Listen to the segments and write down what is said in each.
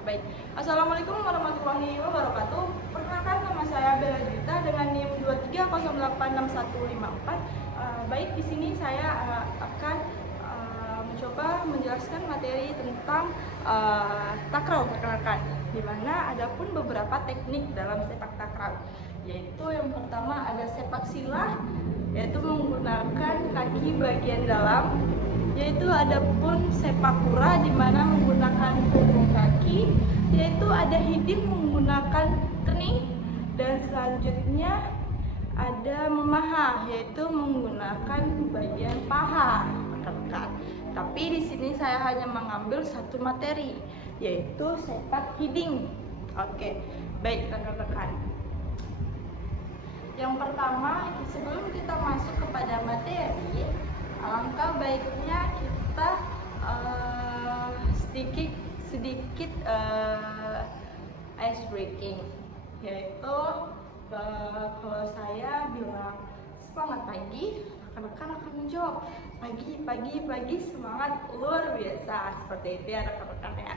Baik. Assalamualaikum warahmatullahi wabarakatuh. Perkenalkan, nama saya Bella Juwita dengan NIM 23086154. Baik, di sini saya akan mencoba menjelaskan materi tentang takraw, perkenalkan. Di mana ada pun beberapa teknik dalam sepak takraw. Yaitu yang pertama ada sepak sila, yaitu menggunakan kaki bagian dalam. Yaitu ada pun sepak kura di mana menggunakan punggung kaki, yaitu ada hiding menggunakan kening, dan selanjutnya ada memaha yaitu menggunakan bagian paha, rekan-rekan. Tapi di sini saya hanya mengambil satu materi, yaitu sepak hiding. Oke, baik rekan-rekan. Yang pertama, sebelum kita masuk kepada materi, alangkah baiknya kita sedikit ice breaking, yaitu kalau saya bilang semangat pagi, rekan-rekan akan menjawab pagi semangat luar biasa, seperti itu ya rekan-rekan ya.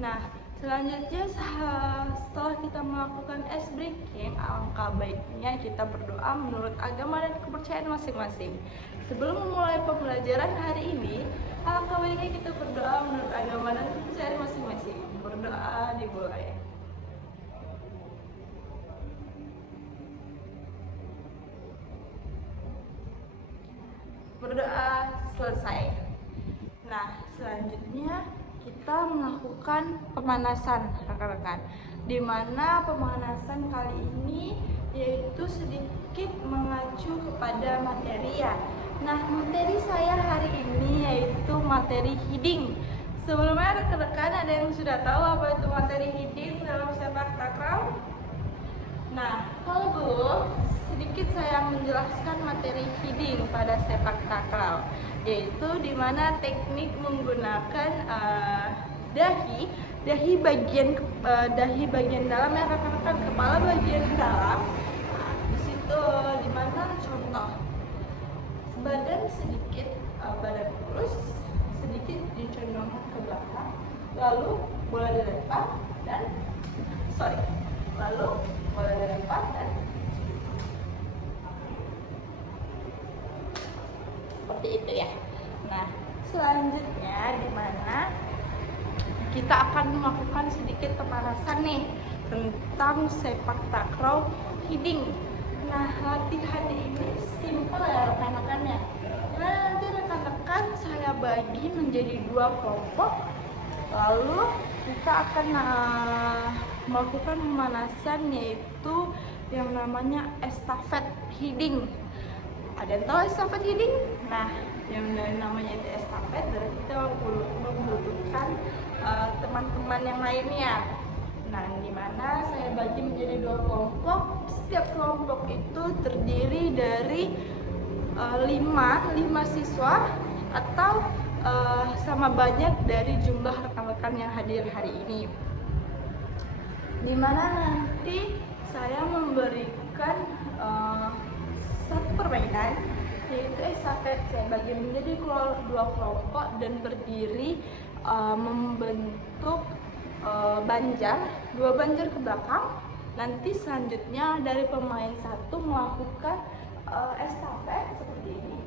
Nah, selanjutnya setelah kita melakukan ice breaking, alangkah baiknya kita berdoa menurut agama dan kepercayaan masing-masing. Sebelum memulai pembelajaran hari ini, alangkah baiknya kita berdoa menurut agama dan kepercayaan masing-masing. Berdoa dimulai. Berdoa selesai. Nah, selanjutnya kita melakukan pemanasan rekan-rekan, di mana pemanasan kali ini yaitu sedikit mengacu kepada materi ya. Nah, materi saya hari ini yaitu materi hiding. Sebelumnya rekan-rekan ada yang sudah tahu apa itu materi hiding dalam sepak takraw? Nah, kalau belum, sedikit saya menjelaskan materi hiding pada sepak takraw, yaitu dimana teknik menggunakan dahi bagian dalam ya rekan-rekan, kepala bagian dalam. Nah, di situ dimana contoh badan sedikit badan lurus, sedikit dicondongkan ke belakang, lalu bola dilempar dan seperti itu ya. Nah, selanjutnya di mana kita akan melakukan sedikit pemanasan nih tentang sepak takraw hiding. Nah, latihan ini simpel ya rekan-rekan ya. Nah, nanti rekan-rekan saya bagi menjadi 2 kelompok, lalu kita akan melakukan pemanasan yaitu yang namanya estafet hiding. Ada yang tahu estafet hiding? Nah, yang namanya itu estafet, dan kita membutuhkan teman-teman yang lainnya. Nah, dimana saya bagi menjadi 2 kelompok. Setiap kelompok itu terdiri dari 5 siswa atau sama banyak dari jumlah rekan-rekan yang hadir hari ini. Dimana nanti saya memberikan satu permainan, yaitu estafet. Saya bagi menjadi 2 kelompok dan berdiri membentuk banjar, 2 banjar ke belakang. Nanti selanjutnya dari pemain satu melakukan estafet seperti ini.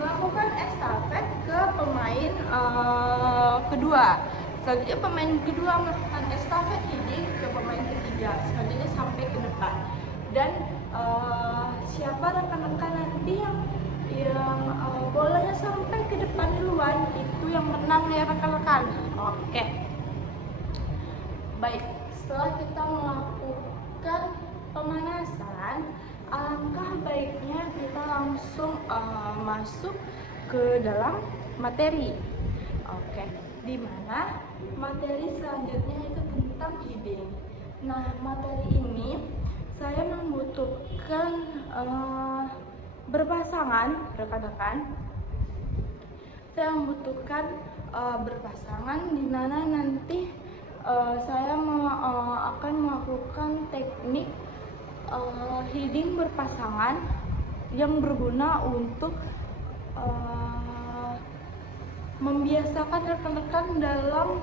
Melakukan estafet ke pemain kedua. Selanjutnya pemain kedua melakukan estafet ini ke pemain ketiga. Selanjutnya sampai ke depan. Dan siapa rekan-rekan nanti yang bolanya sampai ke depan duluan, itu yang menang ya rekan-rekan. Oke. Baik, setelah kita melakukan pemanasan, alangkah baiknya kita langsung masuk ke dalam materi. Oke, di mana materi selanjutnya itu tentang hiding. Nah, materi ini saya membutuhkan berpasangan rekan-rekan. Saya membutuhkan berpasangan di mana nanti saya akan melakukan teknik hiding berpasangan yang berguna untuk membiasakan rekan-rekan dalam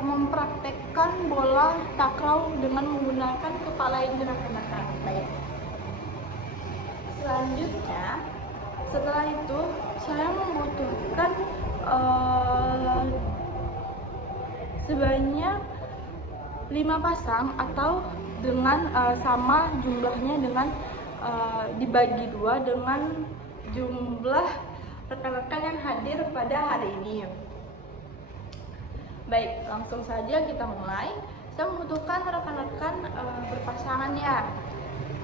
mempraktekkan bola takraw dengan menggunakan kepala ini rekan-rekan. Baik. Selanjutnya, setelah itu saya membutuhkan sebanyak 5 pasang atau dengan sama jumlahnya dengan dibagi 2 dengan jumlah rekan-rekan yang hadir pada hari ini. Baik, langsung saja kita mulai. Saya membutuhkan rekan-rekan berpasangan ya.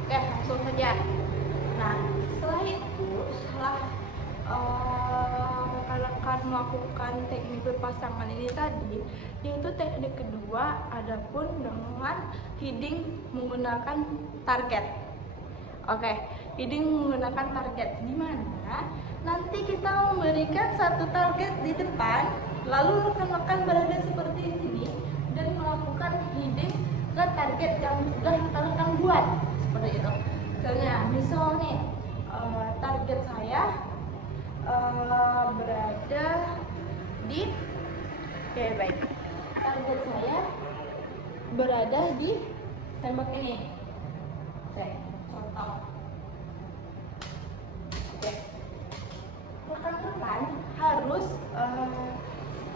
Oke, langsung saja. Nah, setelah itu, setelah rekan-rekan melakukan teknik berpasangan ini tadi, yaitu teknik kedua, adapun dengan heading menggunakan target. Oke, heading menggunakan target di mana nanti kita memberikan satu target di depan, lalu rekan-rekan berada seperti ini dan melakukan heading ke target yang sudah rekan-rekan buat seperti itu. Misal nih, target saya berada di baik. Target saya berada di tembok ini. Oke, contoh. Oke. Rekan-rekan harus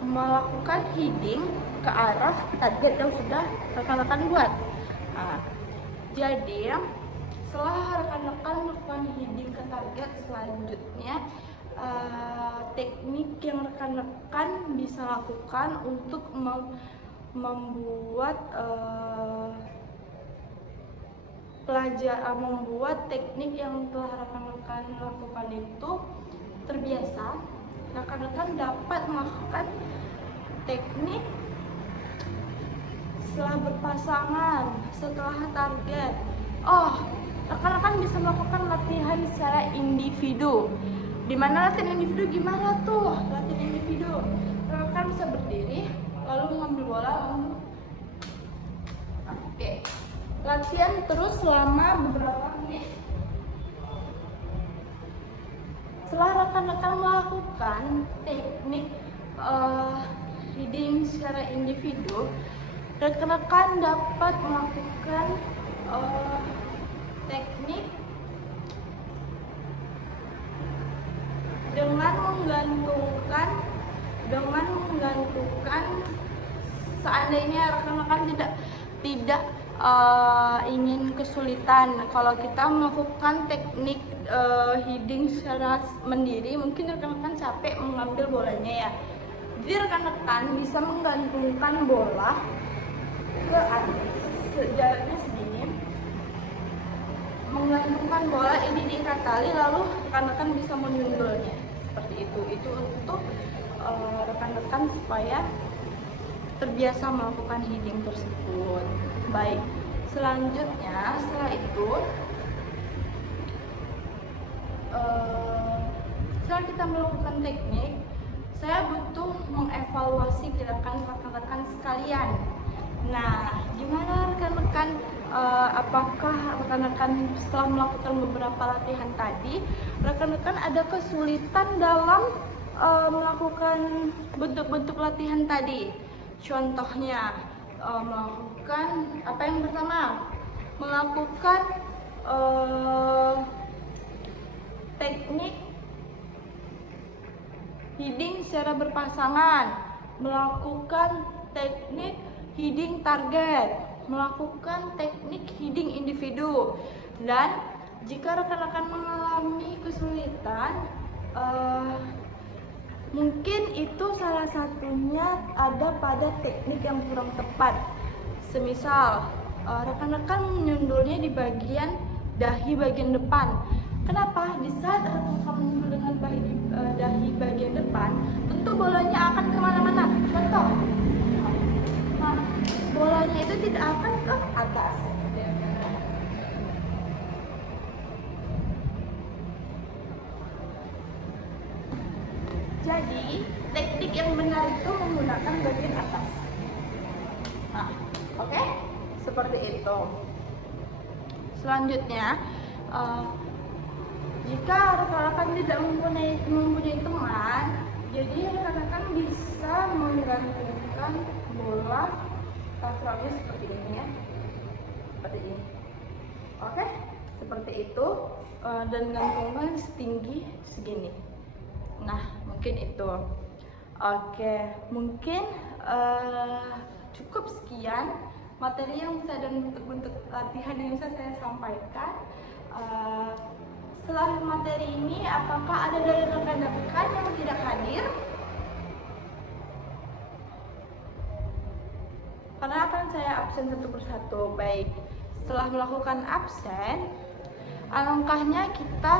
melakukan heading ke arah target yang sudah rekan-rekan buat. Nah, jadi setelah rekan-rekan melakukan heading ke target, selanjutnya teknik yang rekan-rekan bisa lakukan untuk membuat membuat teknik yang telah rekan-rekan lakukan itu terbiasa. Rekan-rekan dapat melakukan teknik setelah berpasangan, setelah target. Rekan-rekan bisa melakukan latihan secara individu. Dimana latihan individu gimana tuh? Latihan individu, rekan-rekan bisa berdiri, lalu mengambil bola, latihan terus selama beberapa menit. Setelah rekan-rekan melakukan teknik heading secara individu, rekan-rekan dapat melakukan teknik dengan menggantungkan seandainya rekan-rekan tidak ingin kesulitan. Kalau kita melakukan teknik heading secara mandiri, mungkin rekan-rekan capek mengambil bolanya ya. Jadi rekan-rekan bisa menggantungkan bola ke atas jaraknya segini, menggantungkan bola ini diikat tali, lalu rekan-rekan bisa menyundulnya seperti itu. Itu untuk rekan-rekan supaya terbiasa melakukan heading tersebut. Baik, selanjutnya setelah itu setelah kita melakukan teknik, saya butuh mengevaluasi gerakan rekan-rekan sekalian. Nah, gimana rekan-rekan? Apakah rekan-rekan setelah melakukan beberapa latihan tadi, rekan-rekan ada kesulitan dalam melakukan bentuk-bentuk latihan tadi? Contohnya, melakukan apa yang pertama? Melakukan teknik heading secara berpasangan, melakukan teknik heading target, melakukan teknik heading individu. Dan jika rekan-rekan mengalami kesulitan, mungkin itu salah satunya ada pada teknik yang kurang tepat. Semisal rekan-rekan menyundulnya di bagian dahi bagian depan. Kenapa? Di saat rekan-rekan menyundul dengan dahi bagian depan, tentu bolanya akan kemana-mana. Contoh, bolanya itu tidak akan ke atas. Jadi teknik yang benar itu menggunakan bagian atas. Nah, oke? Seperti itu. Selanjutnya, Jika rekan-rekan tidak mempunyai teman, jadi rekan-rekan bisa menggantungkan bola takrobnya seperti ini ya, seperti ini. Oke, seperti itu, dan gantungkan setinggi segini. Nah, mungkin itu. Oke, mungkin cukup sekian materi yang bisa dan bentuk latihan yang bisa saya sampaikan. Setelah materi ini, apakah ada dari rekan-rekan yang tidak hadir? Karena akan saya absen satu persatu. Baik, setelah melakukan absen, alangkahnya kita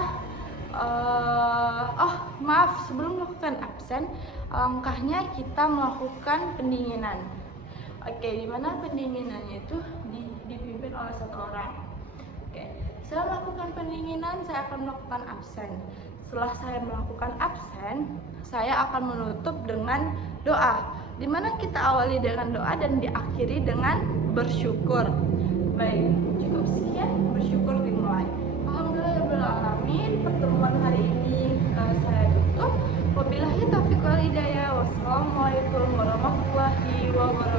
sebelum melakukan absen, alangkahnya kita melakukan pendinginan. Oke, dimana pendinginannya itu dipimpin oleh satu orang. Oke, setelah melakukan pendinginan, saya akan melakukan absen. Setelah saya melakukan absen, saya akan menutup dengan doa, dimana kita awali dengan doa dan diakhiri dengan bersyukur. Baik, cukup sekian, bersyukur dimulai. Alhamdulillahirrahmanirrahim. Pertemuan hari ini saya tutup. Wabillahi taufiq wal hidayah. Wassalamualaikum warahmatullahi wabarakatuh.